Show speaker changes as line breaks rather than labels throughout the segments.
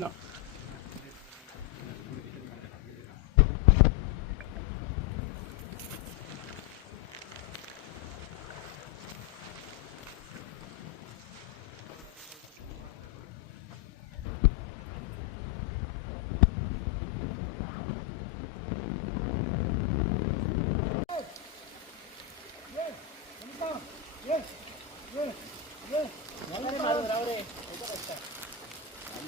な。Yes, yes, yes.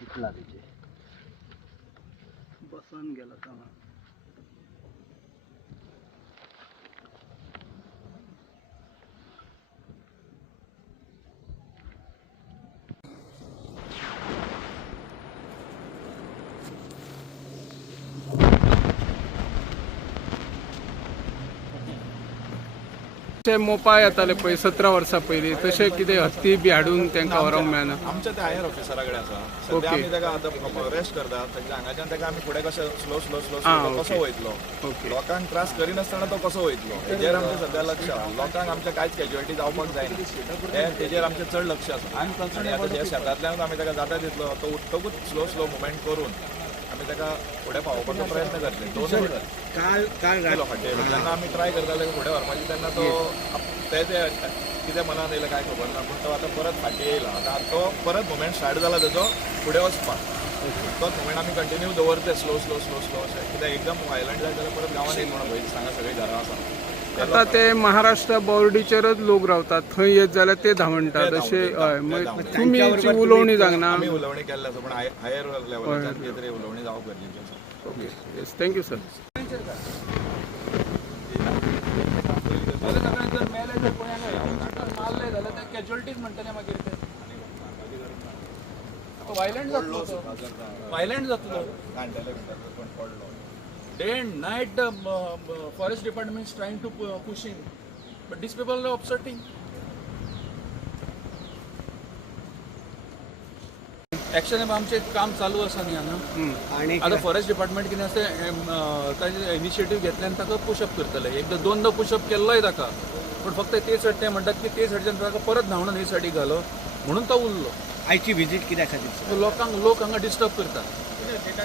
झालं. तिथे
बसून गेला तेव्हा
ते मोपा येताले पळय सतरा वर्सां पयलीं तशें कितें हत्ती बी हाडून तांकां व्हरोंक मेळना
आमच्या ते हायर ऑफिसरा कडेन आसा सध्या. आमी ताका आतां रेस्ट ताच्या हांगाच्यान ताका आमी फुडें कशें स्लो स्लो स्लो कसो. वयतलो लोकांक त्रास करिनासतना तो कसो वयतलो तेजेर आमचें सध्या लक्ष आहा. लोकांक आमच्या कांयच कॅज्युअलिटी जावपाक जायना तेजेर आमचें चड लक्ष आसा आनी आतां जे शेतांतल्यान आमी ताका जाता तितलो तो उठतकूच स्लो स्लो मुवमेंट करून आमी ताका फुडें पावोवपाचो प्रयत्न करतले दोन
काल काल
केलो फाटीं जेन्ना आमी ट्राय करताले फुडें व्हरपाची तेन्ना तो ते ते कितें मनान येयलें काय खबर ना पूण तो आतां परत फाटीं येयला आतां तो परत मुवमेंट स्टार्ट जाला तेजो फुडें वचपाक तोच मुवमेंट आमी कंटिन्यू दवरते स्लो स्लो स्लो स्लो अशें कित्याक एकदम वायलंट जाय जाल्यार परत गांवांत येयला म्हणून भंय दिसता सगळीं घरां आसा
आतां ते महाराष्ट्र बॉर्डीचेरच लोक रावतात. थंय येत जाल्यार ते धांवणटात
ते
अशें हय. तुमी हेची उलोवणी जावना
आमी उलोवणी केल्ले आसा पूण हायर लेवलाच्यान कितें तरी उलोवणी जावप गरजेची आसा
ओके येस थँक्यू सर
जर मेले जर कोणाक मारले जाल्यार ते कॅज्युअलिटीज म्हणटले मागीर ते वायलंट जातलो तो वायलंट जातलो
जाणटेले भितर कोण पडलो
day and night the forest department trying to pushing but these people are action आमचें काम चालू आसा न्ही हांगा
आणि
आता फॉरेस्ट डिपार्टमेंट कितें आसा ताजे इनिशिएटीव घेतले आनी ताका पुशअप करतले. एकदां दोनदा पुशअप केल्लोय ताका पूण फक्त ते सायड ते म्हणटात की ते सायडीच्यान ताका परत धांवून हे सायडीक घालो म्हणून तो उरलो.
आयची व्हिजीट कित्या खातीर
लोकांक लोक हांगा डिस्टर्ब करतात.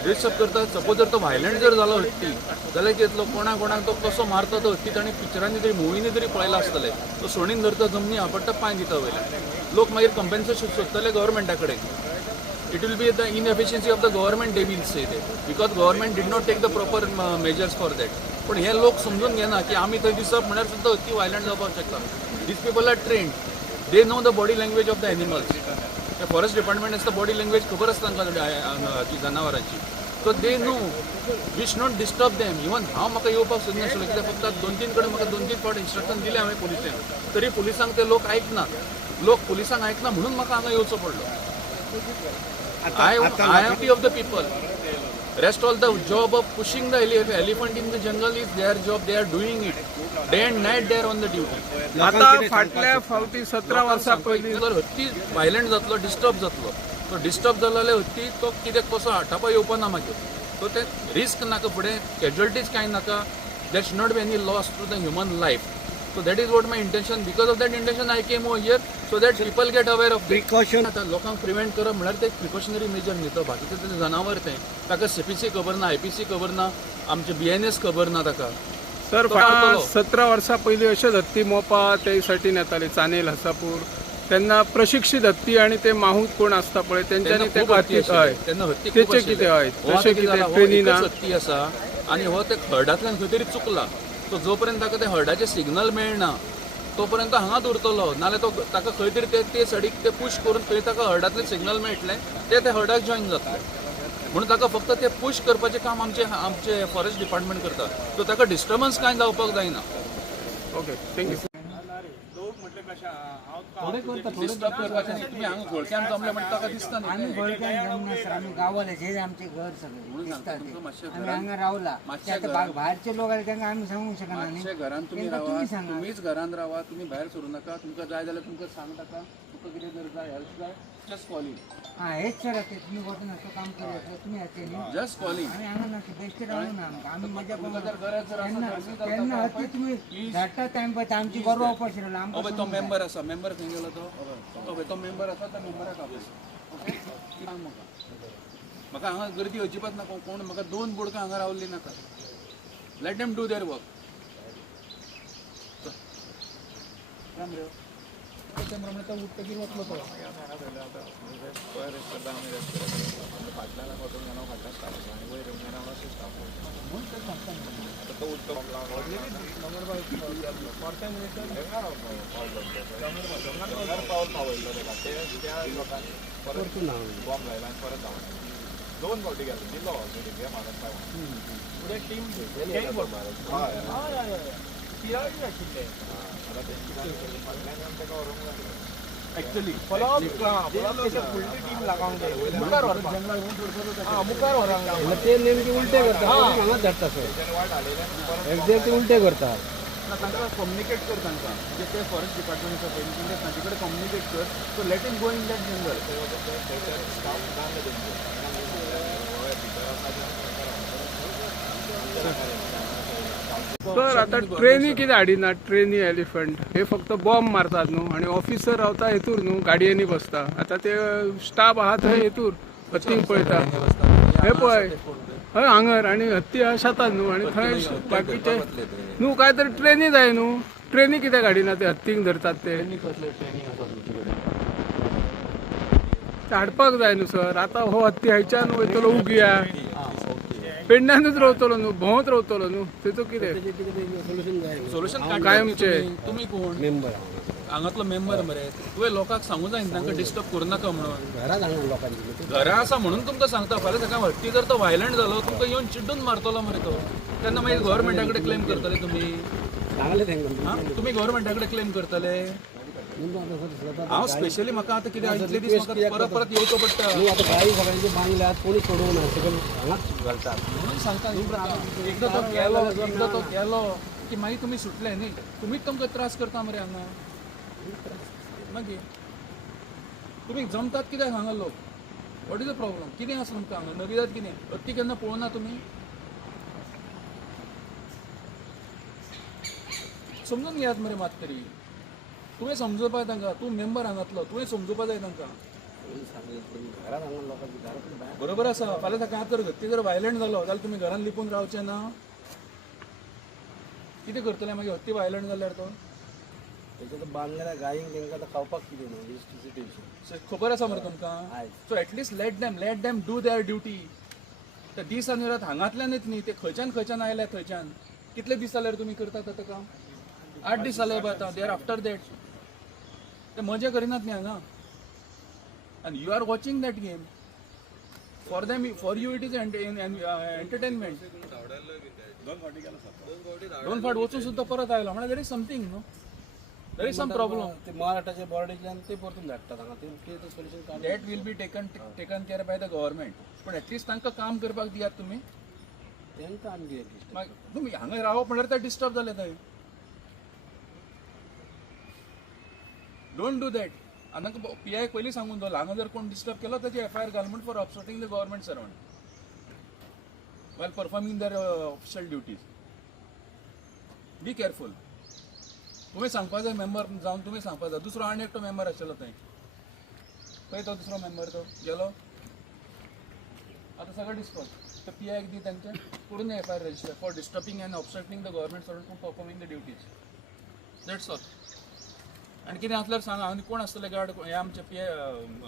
डिस्टर्ब करतात. सपोज जर तो व्हायलंट जर जालो हत्ती जाल्यार कितलो कोणा कोणाक तो कसो मारता तो हत्ती ताणी पिक्चरांनी तरी मुवीनी तरी पळयला आसतले तो सोडीन धरता जमनी आपडटा पांय दिता वयले लोक मागीर कंपेन्सेशन सोदतले गव्हर्मेंटा कडेन it will be the inefficiency of the government they will say that. Because government did not take the proper uh, measures for that. पण हे लोक समजून घेना की आमी थंय दिसप म्हळ्यार सुद्दां अति वायलंट जावपाक शकता these people are trained they know the body language of the animals ते फॉरेस्ट डिपार्टमेंट आसता बॉडी लँग्वेज खबर आसता तांकां हांगा जनावरांची. So they know we not disturb them even हांव म्हाका येवपाक सोदनाशिल्लो कित्याक फक्त दोन तीन कडेन म्हाका दोन तीन फावट इन्स्ट्रक्शन दिलें हांवें पुलिसांक तरी पुलिसांक ते लोक आयकना लोक पुलिसांक आयकना म्हणून म्हाका हांगा येवचो पडलो. I, I am the of the people. Rest all the job of pushing the ele- elephant in the jungle is their job. They are doing it. Day and night they are on the duty.
आता फाटल्या फावटी सतरा वर्सां पयलीं
जर हत्ती violent जातलो disturb जातलो तो डिस्टर्ब जालो जाल्यार हत्ती तो कितें कसो हाटापा येवपाना मागीर सो ते रिस्क नाका फुडें कॅज्युअलिटीज कांय नाका that should not be any loss to the human life so that is what my intention because of that intention I came uh here so that people get aware of
precaution
आता लोकांक prevent करप म्हळ्यार ते precautionary major न्हितो बाकीचे ते जनावर ते. ताका सीपीसी खबर ना आयपीसी खबर ना आमचे बीएनएस खबर ना ताका
सर
तो.
सतरा वर्सां पयलीं अशेच हत्ती मोपा ते सायटीन येताले चानेल हसापूर. तेन्ना प्रशिक्षीत हत्ती आणि ते माहूत कोण आसता पळय तेंच्यांनी
खूब
ते
हत्ती
हत्ती हय
आशिल्ले. तेन्ना हत्ती खूब
तेचे
आशिल्ले.
कितें हय
हो
तशें
आतां
कितें
जाला, हो एकच हत्ती आसा आनी हो ते हर्डांतल्यान खंय तरी चुकला. तो पर्यंत ताका ते हर्डाचे सिग्नल मेळना तो पर्यंत हांगाच उरतलो नाल्यार तो ताका खंय तरी ते ते सडीक ते पूश करून थंय ताका हर्डातले सिग्नल मेळटले ते ते हर्डाक जॉईन जातले. म्हणून ताका फक्त ते पूश करपाचें काम आमचे आमचे फॉरेस्ट डिपार्टमेंट करता. सो ताका डिस्टर्बन्स कांय जावपाक जायना.
ओके थँक्यू
डिस्टर्ब करपाचें न्ही. तुम्ही हांगा घोळक्यान जमले म्हणटा ताका दिसता न्ही
आम्ही गोळक्यान जमना सर आम्ही गावाला जे आमचे घर सगळे ते. हांगा रावला ते आता बाहेरचे लोक आले त्यांना आम्ही सांगू शकना न्ही
घरान
तेंका
रावा
तुम्ही सांगा
तुम्हीच घरान रावा तुम्ही भायर सरू नका तुमकां जाय जाल्यार तुमकां सांगता का तुका जस्ट कॉलिंग
हा हेच सर ते तुम्ही वचून असं काम करत तुम्ही येते न्ही.
जस्ट कॉलिंग
आम्ही हांगा ना आम्ही अति तुम्ही धाडटा आमची ऑपरेशन
हो
आमकां
तो मेंबर आसा मेंबर खंय गेलो तो. पळय तो मेंबर आसा त्या मेंबराक आपयस ओके सांग म्हाका म्हाका हांगा गर्दी अजिबात नाका कोण म्हाका दोन बुडकां हांगा रावल्ली नाका let them do their work Ram रे त्या प्रमाणे तो उठतकीर वतलो तो.
फाटल्यान वचून गेलो फाटल्यान स्टाफ आसा आनी वयर येवन गेलो अशें स्टाफ
म्हणून तें सांगता न्ही.
आतां तो उठतो पावल पावयल्लो तेका ते त्या लोकांनी परत बॉम्ब लायला आनी परत धांवले दोन फावटी गेलो दिलो ऑलरेडी गेम हांगा पावून फुडें टीम आतां तेंची फाटल्यान येवन तेका व्हरूंक जाय
Actually,
एक्झॅक्टली उलटे करता
ना तांकां कम्युनिकेट कर तांकां जे ते फॉरेस्ट डिपार्टमेंट आसा पळय तांचे तांचे कडेन कम्युनिकेट कर so let in go in that jungle
sir आता ट्रेनी कितें हाडिना ट्रेनी एलिफंट हे फक्त बॉम्ब मारतात न्हू. आणि ऑफिसर रावता हेतूर न्हू. गाडयेनी बसता. आता ते स्टाफ आहा थंय हेतूर हत्तीक पळयता हे पळय. हय हांगर. आणि हत्ती आहा शेतात न्हू. आणि थंय बाकीचे न्हू काय तरी ट्रेनी जाय न्हू. ट्रेनी कित्याक हाडिना ते हत्तीक धरतात ते. ते हाडपाक जाय न्हू सर. आता हो हत्ती हायच्यान वयतलो उगया. पेडण्यानूच रावतलो न्हू भोंवत रावतलो न्हू तेचो कितें
सोल्युशन
कायमचे.
तुम्ही कोण
मेंबर
हांगातलो मेंबर मरे तुवें लोकांक सांगू जाय न्ही तांकां डिस्टर्ब करूं नाका म्हणून
घरात हांगा लोकांची
घरा आसा म्हणून तुमकां सांगता फाल्यां सकाळ हट्टी जर तो व्हायलंट जालो तुमकां येवन चिड्डून मारतलो मरे तो तेन्ना मागीर गव्हर्मेंटा कडेन क्लेम करतले तुमी
सांगले तेंका
हा? तुमी गव्हर्मेंटा कडेन क्लेम करतले हांव स्पेशली म्हाका आतां कितें इतले दीस म्हाका परत परत येवचो पडटा
न्हू आता. गाई सगळ्यांचे बांगल्यात कोणी सोडवूं ना सगळं हांगाच घालतात.
म्हणून सांगता. एकदां तो गेलो एकदां तो गेलो की मागीर तुमी सुटले न्ही. तुमीच तुमकां त्रास करता मरे हांगा मागीर तुमी जमतात कित्याक हांगा लोक? वॉट इज द प्रॉब्लम कितें आसा तुमकां हांगा नविदात कितें हत्ती केन्ना पळोवना तुमी समजून घेयात मरे मात तरी. तुवें समजोवपा तांकां तूं मेंबर हांगातलो तुवें समजोवपा जाय तांकां.
घरात हांगा लोकांची घरात भायर
बरोबर आसा फाल्यां सकाळ जर हत्ती जर व्हायलंट जालो जाल्यार तुमी घरान लिपून रावचे ना. कितें करतले मागीर हत्ती व्हायलंट जाल्यार तो?
त्याच्यात बांगल्या गायींक तेंका आतां खावपाक कितें न्हू
खबर आसा मरे तुमकां. So at least let them let them do their duty ते दीस आनी रात हांगातल्यानच न्ही ते खंयच्यान खंयच्यान आयल्या थंयच्यान. कितले दीस जाल्यार तुमी करतात आतां काम आठ दीस जाले पळय आतां दे आर आफ्टर दॅट ते मजा करिनात न्ही हांगा आनी you are watching that game for them for you it is entertainment दोन फाट वचून सुद्दां परत आयलो. म्हळ्यार देर इज समथींग न्हू देर इज सम प्रॉब्लम
ते महाराष्ट्राच्या बॉर्डीतल्यान ते परतून धाडटात हांगा ते solution
that will be taken taken care by the government पण ऍटलिस्ट तांकां काम करपाक दियात तुमी
तेंका
मागीर तुमी हांगा रावप म्हणल्यार ते डिस्टर्ब जाले थंय डोंट डू दॅट आतां पी आय पयलीं सांगून दवरला हांगा जर कोण डिस्टर्ब केलो ताची एफ आय आर घाल for upsetting the government servant while performing their official duties be careful तुमी सांगपा जाय मेंबर जावन तुमी सांगपा जाय दुसरो आनी एकटो मेंबर आशिल्लो थंय खंय तो दुसरो मेंबर तो. गेलो. आतां सगळें डिस्कॉल तर पी आय दी तांचे करून F I R register for disturbing and obstructing the government servant for performing the duties that's all आनी कितें आसल्यार सांगा आनी कोण आसतले गार्ड हे आमचे पी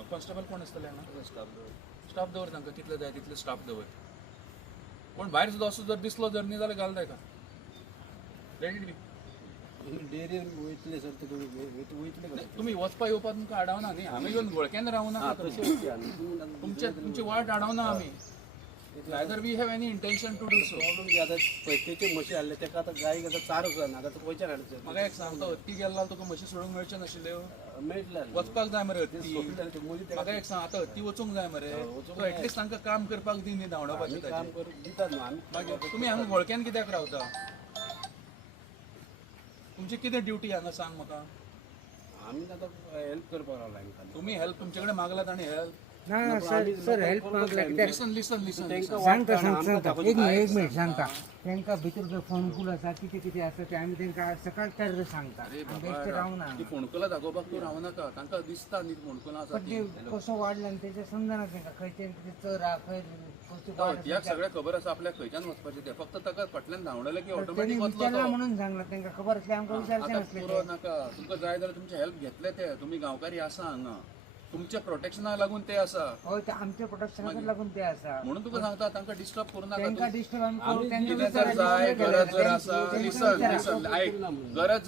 कॉन्स्टेबल कोण आसतले हांगा स्टाफ दवर स्टाफ दवर तांकां कितले जाय तितले स्टाफ दवर. कोण भायर सुद्दां असो जर दिसलो जर न्ही जाल्यार घाल ताका रेडी बी
डेरीन वयतले सर वयतले
तुमी वचपा येवपाक तुमकां आडावना न्ही हांगा येवन वळख्यान रावना तुमचे तुमची वाट आडावना आमी neither we have any intention to do so
problem जे आतां पयतेचे म्हशी हाडले तेका आतां गायीक आतां चारो जाय आतां तो खंयच्यान हाडचें
म्हाका एक सांगतो हत्ती गेला तुका म्हशी सोडूंक मेळच्यो नाशिल्ल्यो
मेळटले
वचपाक जाय मरे हत्ती म्हाका एक सांग आतां हत्ती वचूंक जाय मरे.
वचूंक
सो एटलीस्ट तांकां काम करपाक दी न्ही धांवडावपाचें
काम
ताचें
करून दितात न्हू आमी
मागीर तुमी हांगा वळख्यान कित्याक रावता? तुमची कितें ड्युटी हांगा सांग म्हाका
आम्ही आता हेल्प करपाक आमकां
तुम्ही हेल्प तुमच्याकडे मागलात आणि हेल्प
ना सर सर हेल्प मागला कित्याक
लिसन लिसन लिसन
सांगता सांगता सांगता एक मिनिट एक मिनिट सांगता. तांकां भितर जो फोन कॉल आसा कितें कितें आसा ते आमी तांकां सकाळ तर सांगता.
अरे
आमी बेश्टे
ती फोणकुला दाखोवपाक तूं रावनाका तांकां दिसता न्ही फोणकुला आसा
पण
ती
ते कसो वाडला आनी तेजें समजना तांकां खंय ते कितें चर हा खंय कसो
तो
वाड
याक सगळ्या खबर आसा आपल्याक खंयच्यान वचपाचें ते. फक्त ताका फाटल्यान धांवडले की
त्यांनी
ऑटोमॅटीक वतलो
विचारला
तो.
म्हणून सांगला तांकां खबर आसली आमकां विचारचें
आतां
नासलें
पुरो नाका. तुमकां जाय जाल्यार तुमचे हेल्प घेतले ते. तुमी गांवकारी आसा हांगा तुमच्या प्रोटेक्शनाक लागून ते आसा
हय ते आमच्या प्रोटेक्शनाक लागून ते आसा
म्हणून तुका सांगता तांकां डिस्टर्ब करू नाका
तांकां डिस्टर्ब आमी करू तांकां
जाय. गरज जर आसा लिसन. लिसन आयक गरज